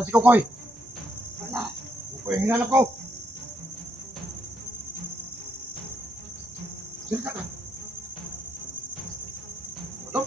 Saan si Kokoy? Wala. Kokoy ang hinanap ko. Salita ka. Ano?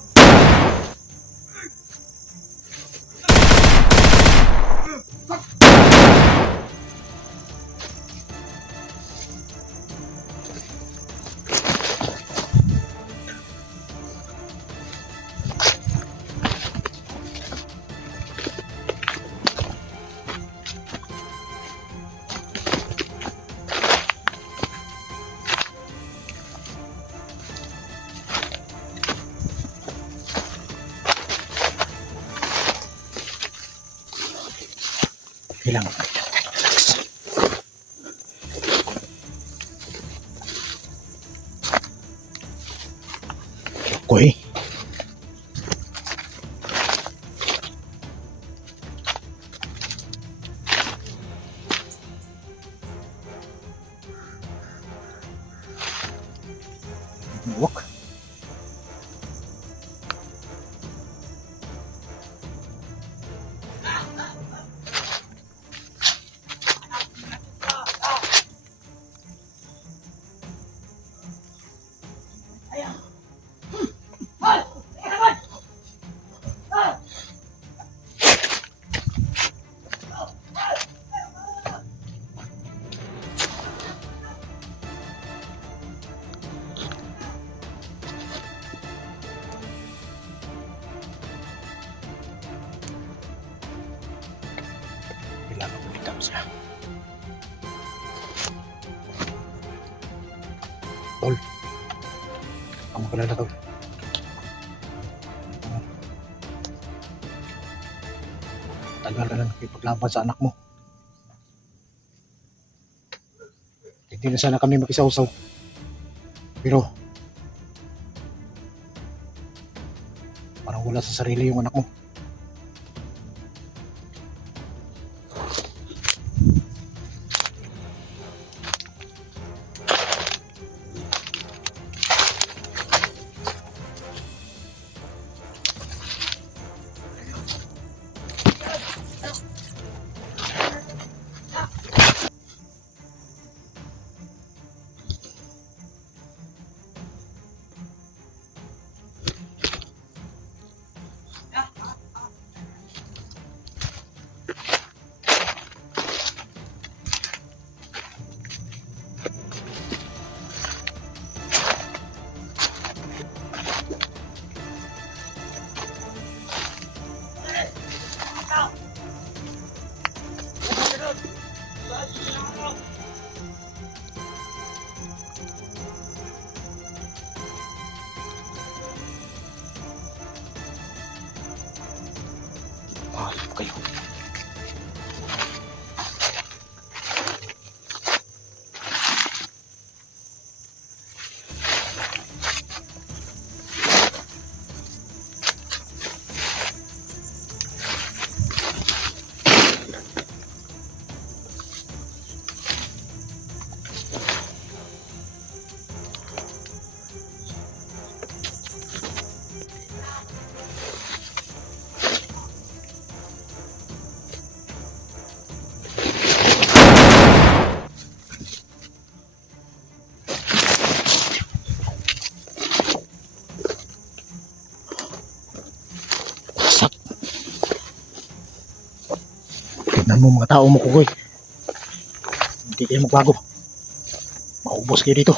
Hilang. Koy. Buwak. Kailangan bumitaw siya. Tol. Ang magalala, Tol. Tagal ka na nakipaglaban sa anak mo. Hindi na sana kami makisawsaw. Pero parang wala sa sarili yung anak mo. Mahal kayo. Tignan mo mga tao mo, Kukoy. Hindi kayo magbago. Maubos kayo dito.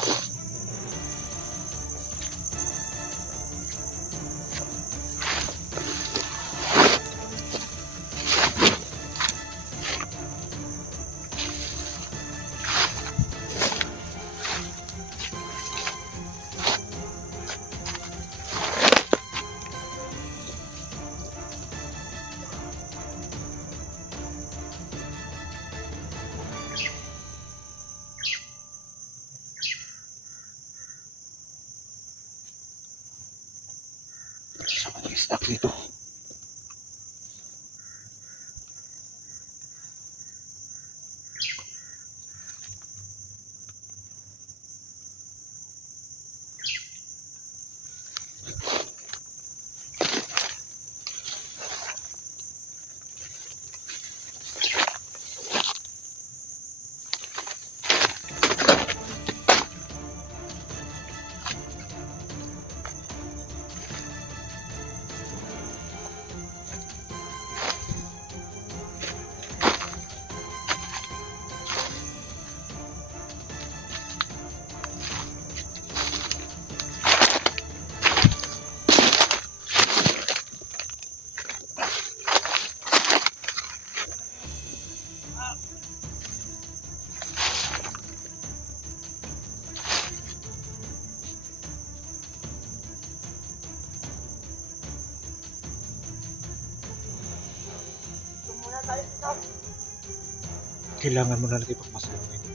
Sa mga staff dito. Kailangan mo na natin ipagmasalamat ito.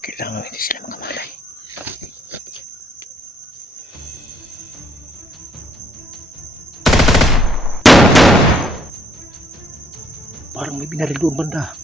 Kailangan hindi sila makamalay. Parang may binaril doon banda.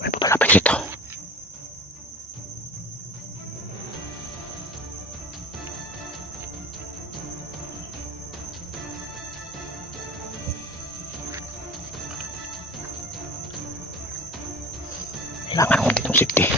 May papalapit dito. Kailangan ko ditong safety.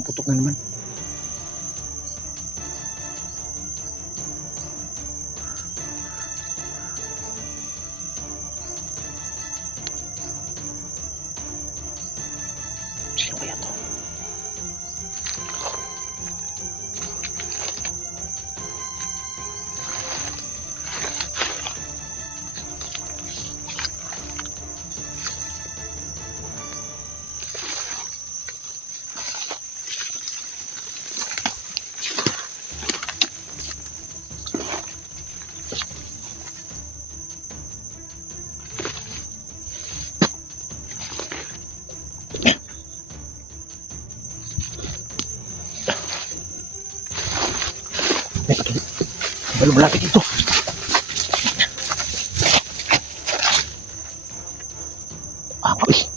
Putok na naman. Sino kaya to? May lumalapit dito. Ah, uy.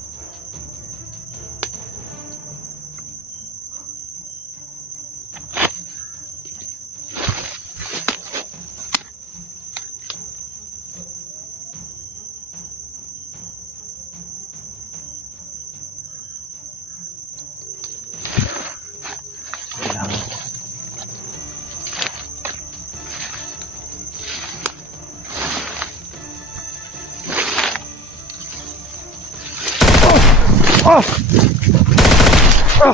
Kailangan ko. Oh! Oh!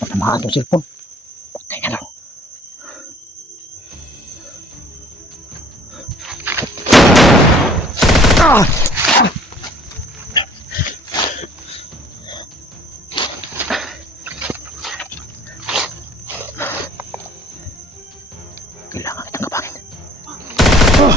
Matamaan itong cellphone. Patay na lang. Ah! Kailangan kitang kapangin. Oh!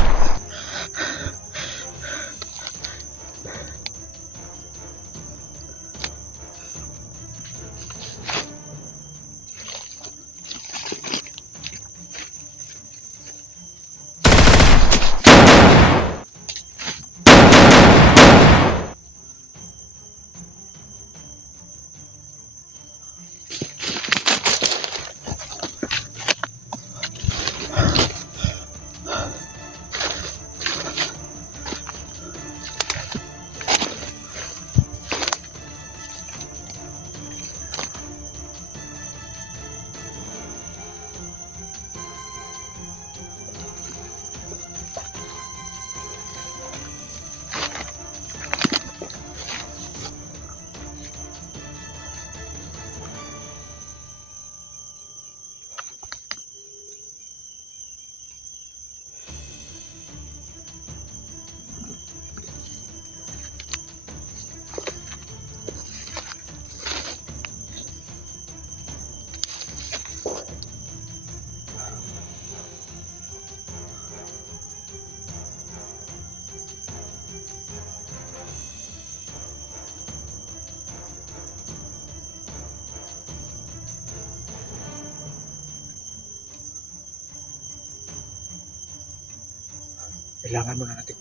Kailangan muna natin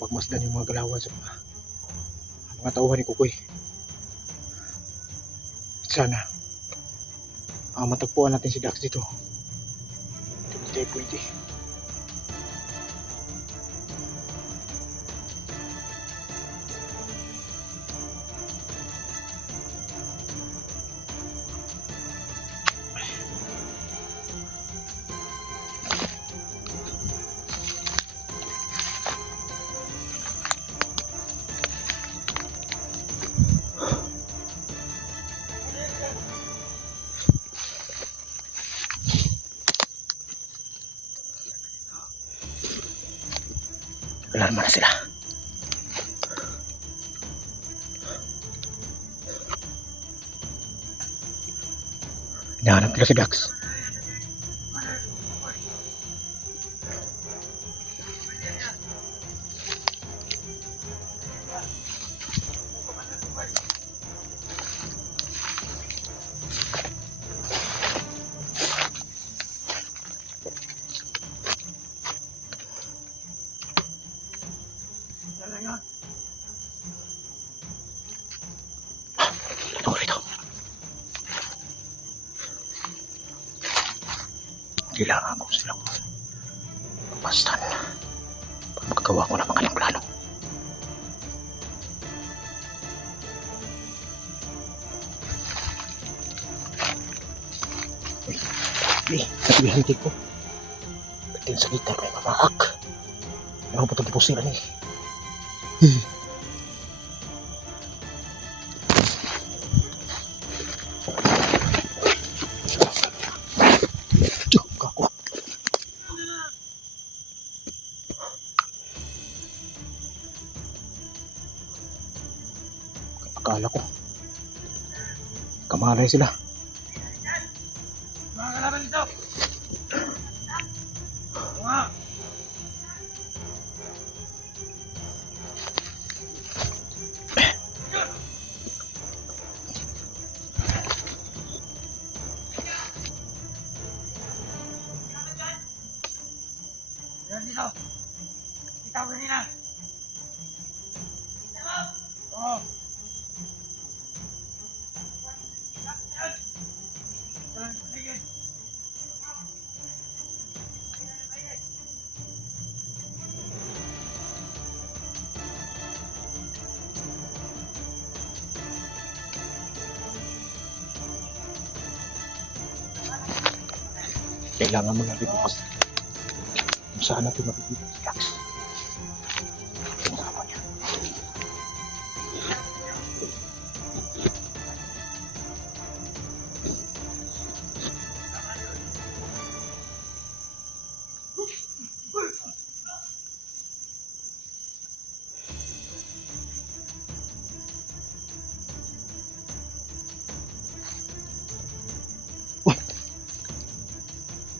pagmasdan yung mga galawan sa mga tauhan ni Kukoy. At sana matagpuan natin si Dax dito. Hindi tayo pwede. Wala naman na sila. Hinahanap nila si Dax. Tunggu rito. Kailangan ko silang pastan pag magagawa ko ng mga ilang plano. Nabihinti ko. Pagdating sa gitar may mamaak. Ano ba ito gipusiran eh? Kako. Akala ko kamalay sila. Mga kalaban dito! Kailangan mo natin bukas. Kung saan natin makikita si Dax. Tingnan mo niya.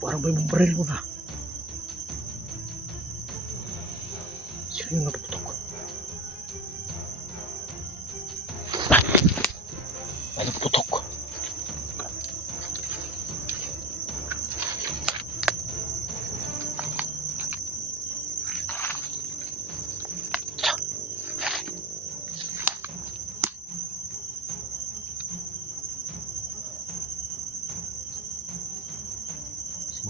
Parang may baril mo na. Sino yung natututok? May natututok.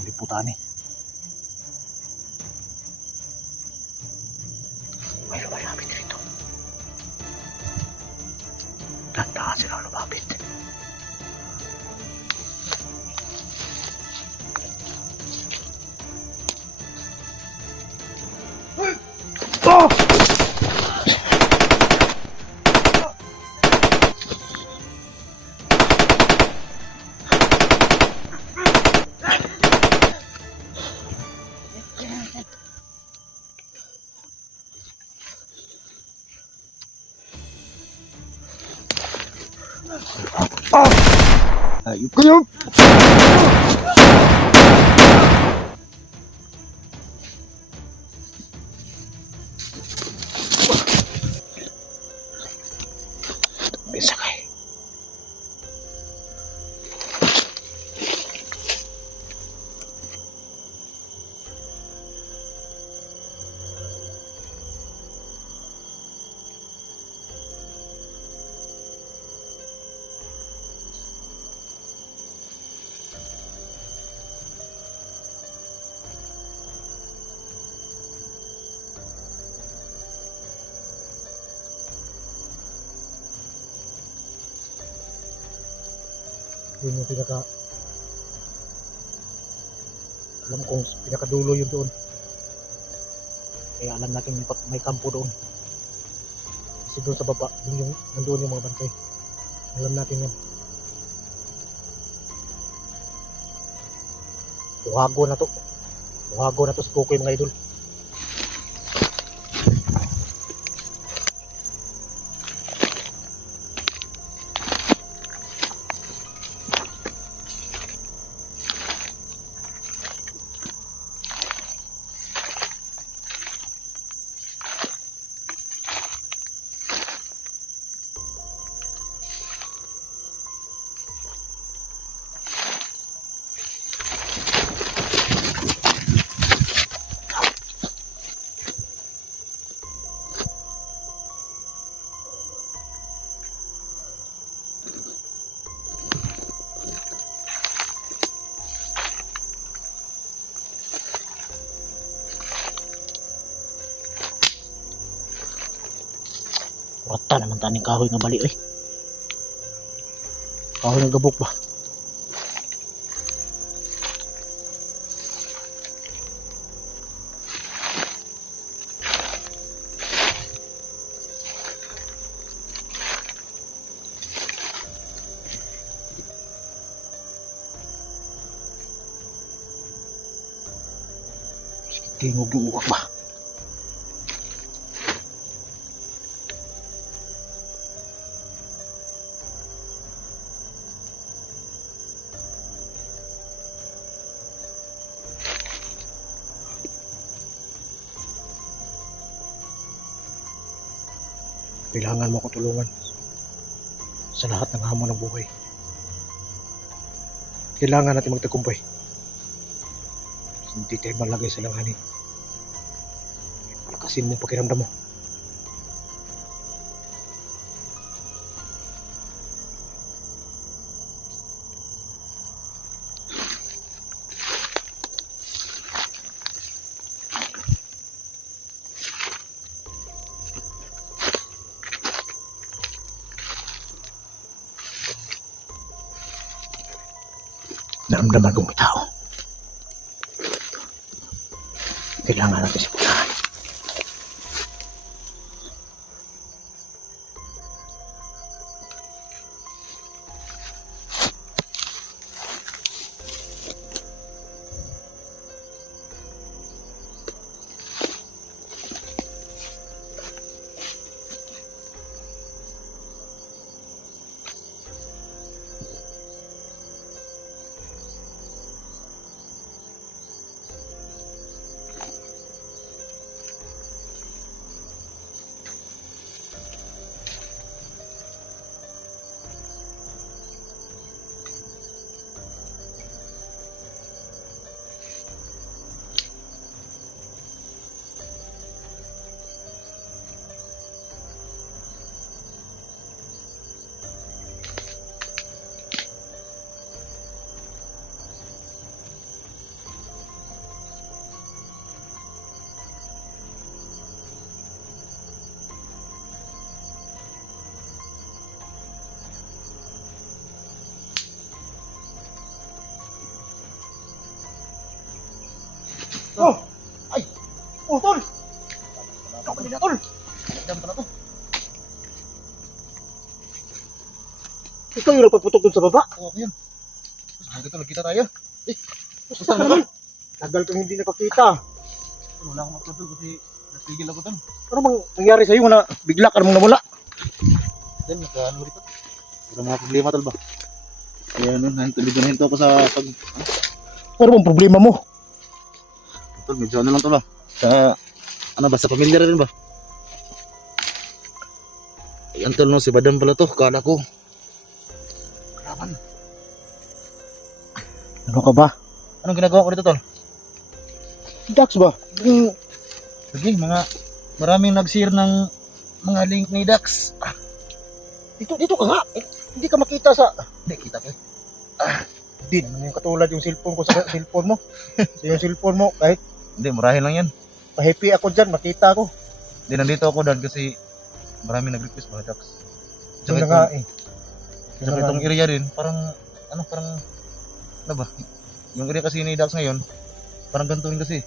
Liputan eh. May lumalapit rito. Tandaan sila lumapit. Oh! Ayup kayo! May sakay. Yun yung alam kong pinakadulo yun doon, kaya alam natin may kampo doon kasi doon sa baba nandoon yung mga bantay, alam natin yan. Buhago na to si Kukoy mga idol. Rata naman taning kahoy nga bali eh. Kahoy nga gabok ba? Tingog yung uwak ba? Kailangan mo ko tulungan sa lahat ng hamon ng buhay. Kailangan natin magtagumpay. Hindi tayo malagay sa langanin. Palakasin mo pakiramdam mo. Naramdaman kong may tao. Kailangan natin siya puntahan. Oh! Ay! Oh, tol! Ikaw kanina, tol! Dami ko na to. Ikaw yung nagpaputok dun sa baba? Oo, yan. Hanggang ito, nagkita tayo. Basta ka naman. Tagal kang hindi nakakita. Wala akong matutol kasi natigil ako, tol. Ano bang nangyari sa'yo na bigla ka namang namula? Then, nagkaano dito. Wala mga problema, tol ba? Kaya ano, nahintulid na hinto ako sa pag... Ano bang problema mo? Tol, medyo ano lang, tol ba? Sa... Ano ba, sa pamilya rin ba? Ayan, tol, no, si Badam pala to. Kala ko. Kalaban. Ano ka ba? Anong ginagawa ko dito, tol? Dax ba? Sige, maraming nag-share ng mga link ni Dax. Dito ka nga. Hindi ka makita sa... Hindi, kita ko. Din, yung katulad yung cellphone ko sa cellphone mo. Yung cellphone mo, kahit Hindi, murahin lang yan. pa-happy ako dyan, makita ko. Hindi, nandito ako dahil kasi maraming nag-request mga Dax. Yun na nga eh. Yun Tsaka na nga. itong area rin, parang ano ba? Yung area kasi ni Dax ngayon, parang ganito rin kasi.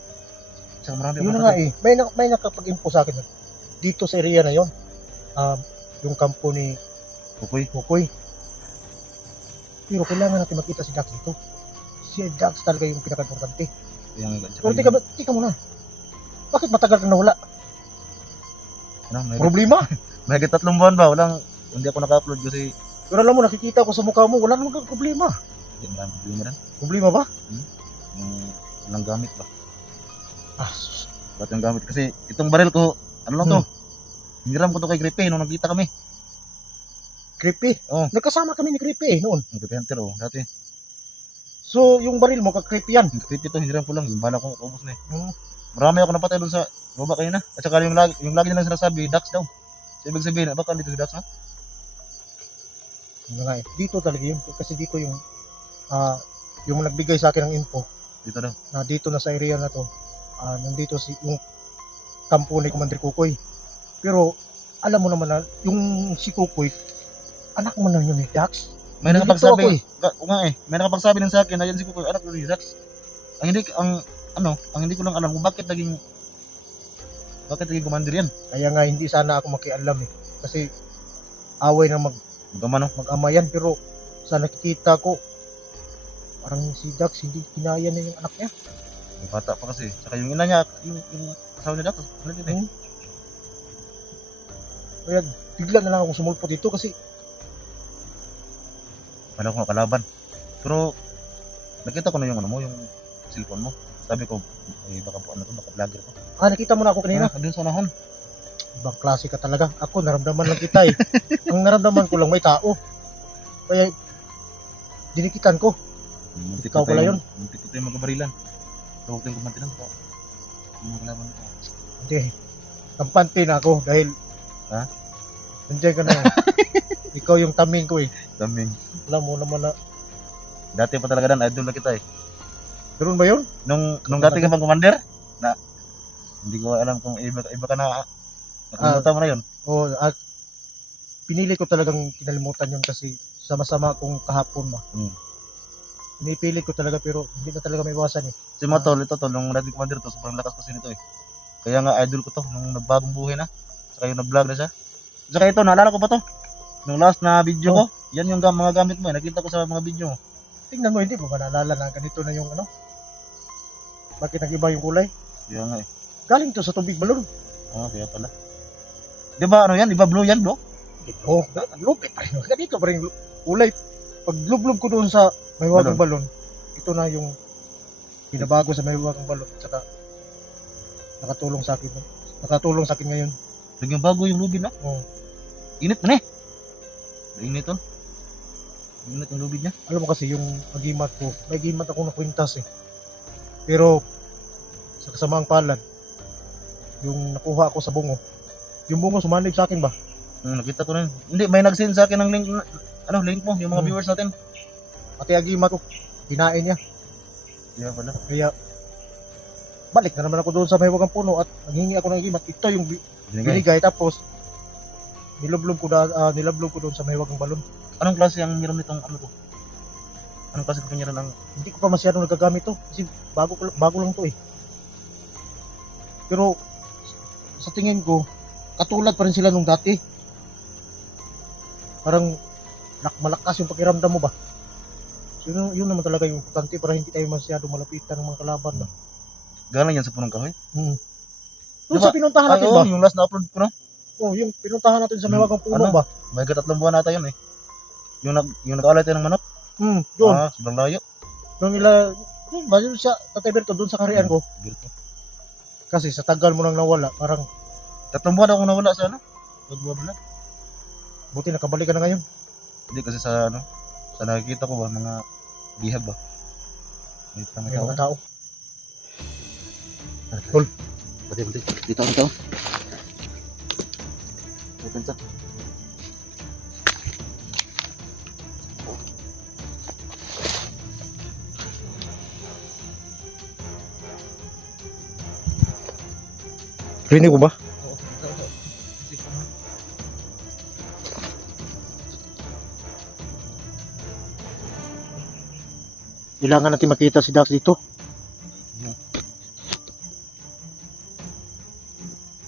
Tsaka marami Yun akong na nga eh. May nakapag-info sa akin. Dito sa area na yon, yung kampo ni Kukoy. Kukoy. Pero kailangan natin makita si Dax dito. Si Dax talaga yung pinaka-importante. Pero tika muna. Bakit matagal kang nawala? Ano, may Problema? higit 3 buwan ba? Hindi ako naka-upload kasi Pero alam mo, nakikita ko sa mukha mo, wala namang problema. hindi maraming problema rin. Problema ba? Yung walang gamit ba? Ah, sus. Ba't yung gamit? Kasi itong baril ko, ano lang to? Hiniram ko to kay Gripe nung nagkita kami. Creepy. Oo. Nagkasama kami ni Creepy noon. Ang Gripe Hunter, oh, dati. So, yung baril mo, ka-creepy yan. Yung Gripe to, hiniram ko lang. Yung bala ko, ubos na eh. Hmm. Marami ako napatay doon sa baba kayo na. At saka yung lagi nilang sinasabi, Dax daw. So, ibig sabihin, baka dito si Dax, ha? Yun nga eh. Dito talaga yun. Kasi dito yung nagbigay sa akin ng info Dito daw. na dito na sa area na to, nandito yung kampo ni Commander Kukoy. Pero, alam mo naman na, yung si Kukoy, anak mo na yun ni Dax. May Nandito nakapagsabi, ako eh. Oo nga eh, may nakapagsabi din sa akin na yan si Kukoy, anak ko ni Dax. Ang hindi ko lang alam kung bakit naging commander yan. Kaya nga hindi sana ako makialam eh. Kasi away na Magkama no? mag-ama yan. Pero sa nakikita ko, parang si Dax hindi kinaya na yung anak niya. Yung bata pa kasi. Saka yung ina niya, yung asawa niya Dax, ano din eh. Kaya bigla na lang ako sumulpot dito kasi Wala ko kalaban. Pero nakita ko na yung yung cellphone mo. Sabi ko, baka vlogger ko. nakita mo na ako kanina. Doon sa nahon. Ibang klase ka talaga. Ako naramdaman lang kita eh. Ang naramdaman ko lang may tao. Kaya dinikitan ko. Ikaw pala yun. Muntik ko tayo magkabarilan. Huwag tayong kumantinan ko. Yung kalaban ko. Hindi. Kampante na ako dahil nandiyan ka na eh. Ikaw yung taming ko eh. Daming. Alam mo naman na. Dati pa talaga idol na kita eh. Ganun ba yun? Nung dati ka pang commander, na hindi ko alam kung iba ka na nakalimutan mo na yun. Oo. At pinili ko talagang kinalimutan yun kasi sama-sama kong kahapon ba. Pinipilit ko talaga pero hindi na talaga may iwasan eh. Si mga tol, ito tol, nung dating commander to, sobrang lakas kasi nito eh. Kaya nga idol ko to, nung nagbagong buhay na. Saka yung nag-vlog na siya. Saka ito, naalala ko pa to. Nung last na video ko, yan yung mga gamit mo eh. Nakita ko sa mga video mo. Tingnan mo, hindi mo ba naalala na ganito na yung ano? Bakit nag-iba yung kulay? Kaya nga eh. Galing to sa tubig balon. Kaya pala. Di ba ano yan? Di ba blue yan, blue? Oh, lupit pa rin. Ganito pa rin yung kulay. Pag lublob ko doon sa may wagang balon, ito na yung pinabago sa may wagang balon. Saka nakatulong sa akin. Nakatulong sa akin ngayon. Naging bago yung lubid na. Oh. Init na eh. Init tol. Init yung lubid niya. Alam mo kasi yung agimat ko, may agimat ako na kwintas eh. Pero sa kasamaang palad, yung nakuha ko sa bungo, yung bungo sumanib sa akin ba? Nakita ko rin. Hindi, may nag-send sa akin ng link, link mo, yung mga viewers natin. Pati agimat ko, kinain niya. Kaya pala. Kaya balik na naman ako doon sa may wagang puno at nanghingi ako ng agimat. Ito yung binigay tapos nilublob ko doon sa may wagang balon. Anong klase ang meron nitong ano to? Anong klase kanya ng Hindi ko pa masyadong nagagamit to kasi bago lang to eh. Pero sa tingin ko katulad pa rin sila nung dati. Parang malakas yung pakiramdam mo ba? So, yun naman talaga yung importante para hindi tayo masyadong malapitan ng mga kalaban ba. galing yan sa punong kahoy? Doon Diba? sa pinuntahan natin ba? Yung last na upload ko na. Yung pinuntahan natin sa may wagang puno Ano? ba? May 3 buwan nata yun eh. Yung nag-aalay tayo ng manok. Doon. Sobrang layo. Nung nila, doon siya, Tatay Berto, doon sa karian ko. Virto. Kasi sa tagal mo nang nawala, parang 3 buwan akong nawala sa ano? Pag-vlog. buti nakabalik ka na ngayon. Hindi kasi sa ano, sa nakikita ko ba, mga bihag ba? May May mga tao. Tol. Pati. Dito ako tao. Open sa. Rinig mo ba? Kailangan natin makita si Dax dito.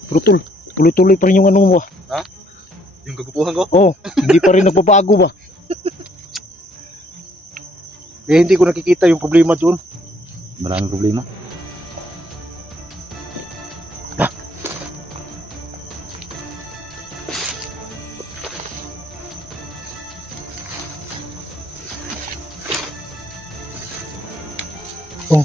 Pero tol, tuloy-tuloy pa rin yung ano mo. Yung kagupuhan ko? Oh, hindi pa rin nagbabago ba? Eh, hindi ko nakikita yung problema doon. Maraming problema. Oh.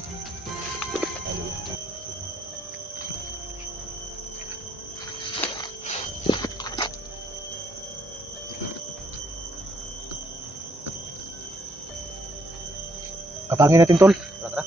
Kapangin natin tol. Tara.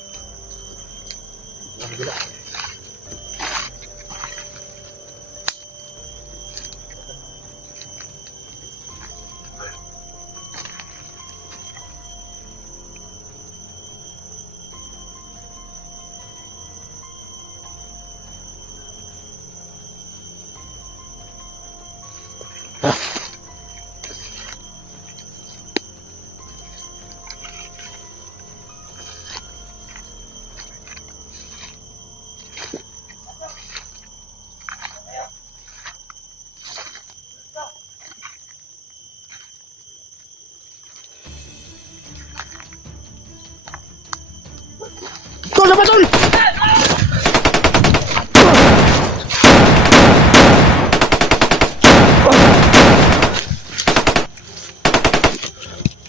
Tol, apa tol?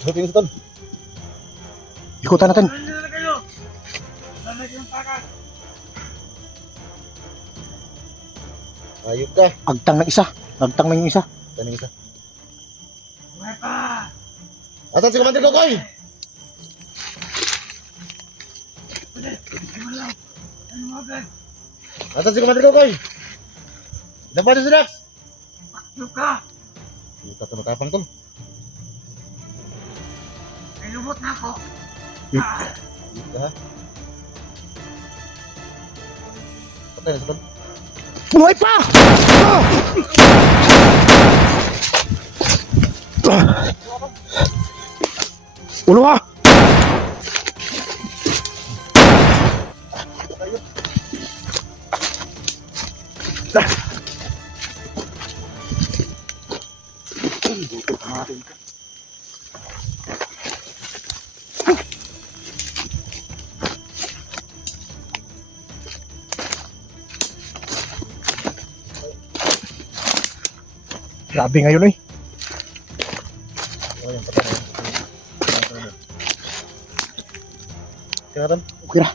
Bakit yung tol? Ikutan natin. Ayop ka. Agtang ng isa. Agtang ng isa. Tanong isa. Asan si Commander Kokoy? Asan si Commander Kokoy? Dapat si Dax? Luka, Puta to matapang tol. may lumot na ako. Ha? Patay na sa tol. Buhay pa! Ulo ha! Butot natin ito. Grabe ngayon eh. Oh, yung patay. Tingnan. Okay na.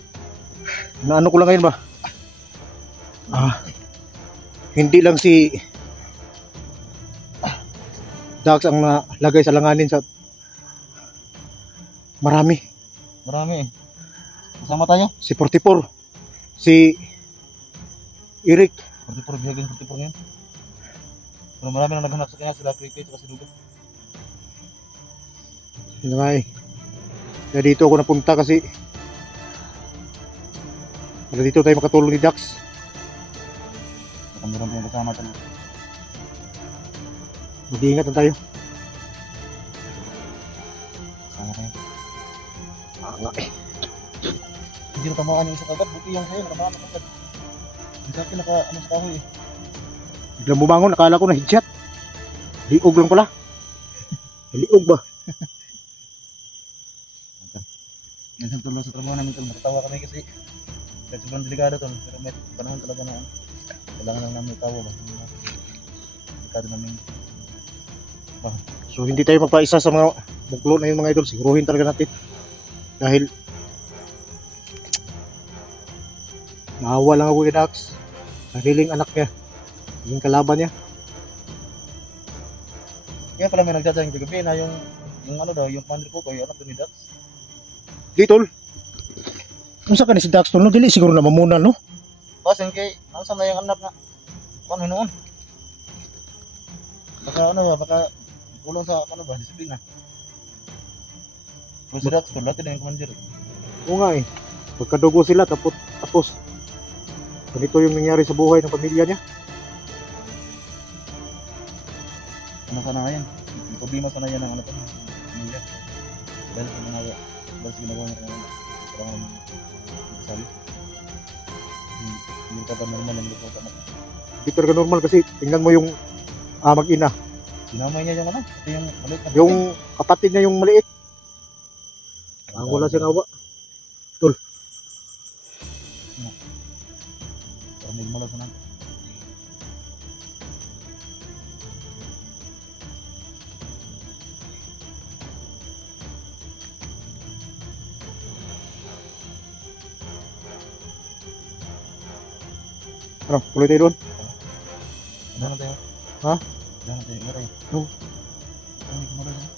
Naano ko lang ngayon ba? Hindi lang si Dax ang nalagay sa langanin sa marami. Marami eh. Kasama tayo. Si 44, si Eric, 44 bihagin 44 ngayon. Pero marami nang naghanap sa kanya, sila Krikit at si Dugo. yun nga eh. Kaya dito ako napunta kasi para dito tayo makatulong ni Dax. Baka meron tayong kasama talaga. Mag-iingat na tayo. Kasama tayo. Nga eh. Hindi na tamaan yung isa kagad, buti yung sa'yo, naman kagad. Yung sa akin naka, ano sa kahoy eh. Biglang bumangon, nakala ko na headshot. Liog lang pala. Liog ba? Minsan tulo sa trabaho namin tol, natatawa kami kasi kahit sobrang delikado tol, pero may panahon talaga na kailangan lang namin tawa ba? Delikado namin. So hindi tayo magpaisa sa mga buklo na yung mga idol. Siguruhin talaga natin. Dahil naawa lang ako kay Dax. Sariling anak niya. Yung kalaban niya. Kaya pala may nagsasabi kagabi na yung ano daw, yung Pandre Kuko, yung anak to ni Dax. Di tol. Unsa ka ni si Dax tol? No? Dili siguro na mamunan no? Basin kay, nasan na yung anak na ano noon? Baka ano ba, baka kulang sa ano ba, disiplina. Pero si Dax tol, dati na yung commander. Oo nga eh. Pagkadugo sila tapos ganito yung nangyari sa buhay ng pamilya niya. Ano sana yan? Yung problema sana yan ng ano to, pamilya. Dahil sa mga, dahil sa ginagawa niya kanina. Parang sabi. Hindi ka pa normal ang lupa na. Hindi talaga normal kasi tingnan mo yung mag-ina. Sinamay niya yung ano, ito yung maliit na Yung kapatid niya yung maliit. Wala siyang awa. Parang may gumalaw sa nan. Ano, tuloy tayo doon. Ano na tayo? Ha? Ano na tayo? Ano tayo? Oo. Ano may gumalaw sa nan?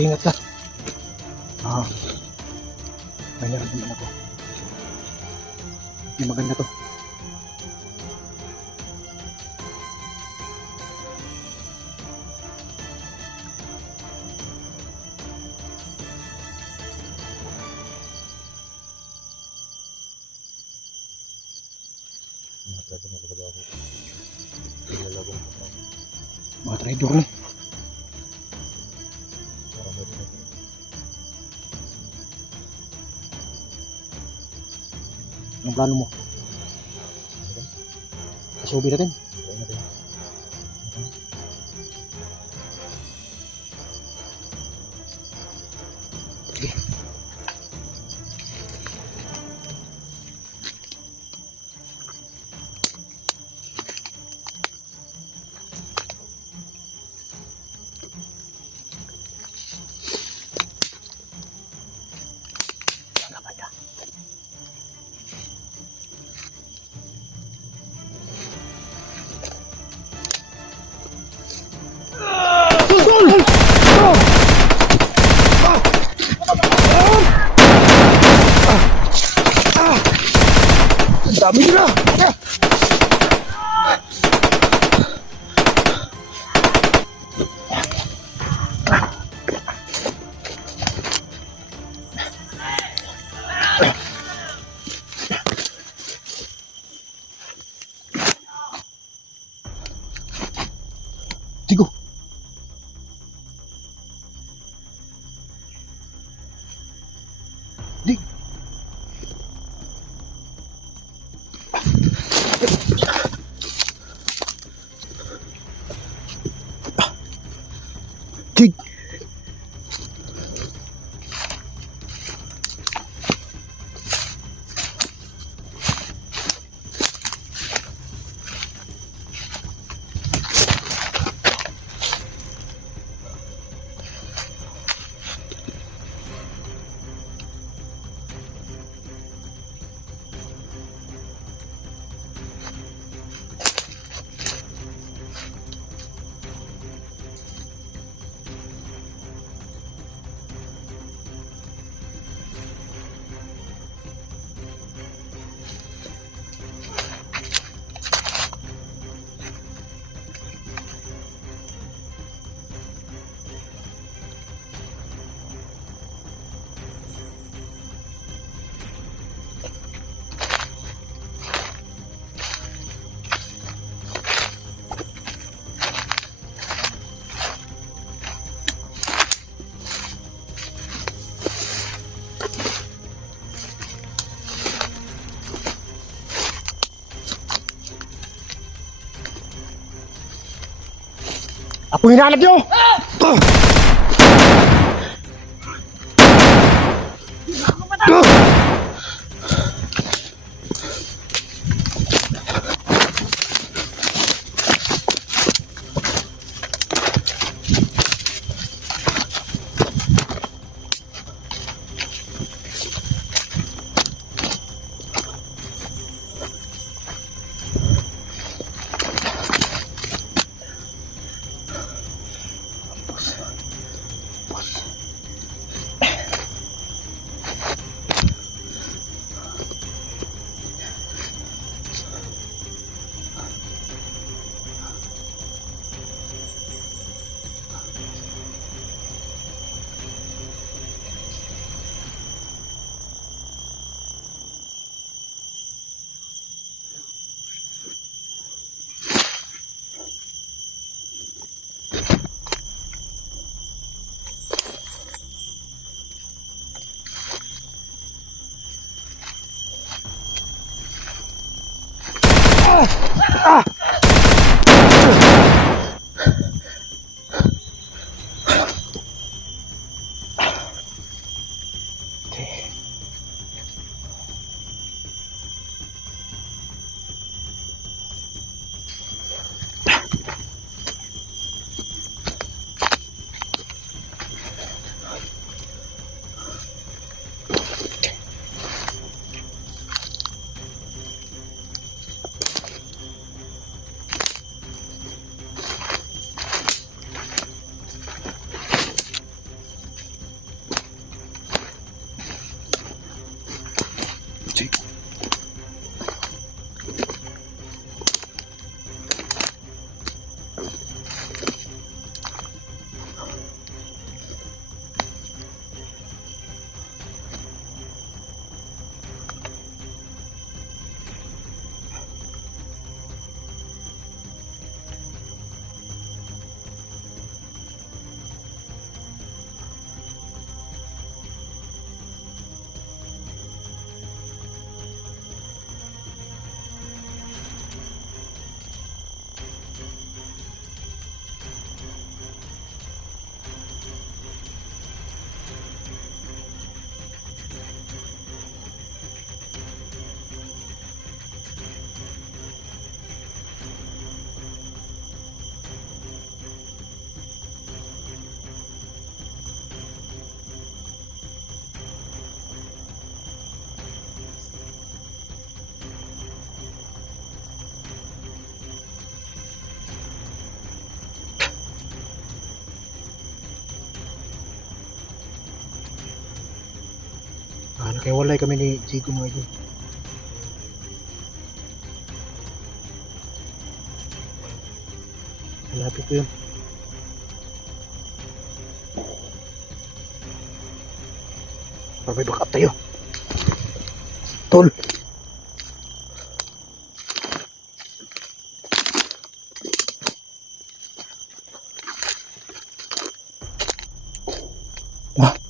Ingat ka. Ganyan din ako. Hindi maganda to. Mga traidor na. Anong plano mo? Kasubi natin. Dig! Ako hinahanap nyo! Nakiwalay kami ni Chico mga idol. Malapit ko yun. Para may backup tayo. Tol. Ah.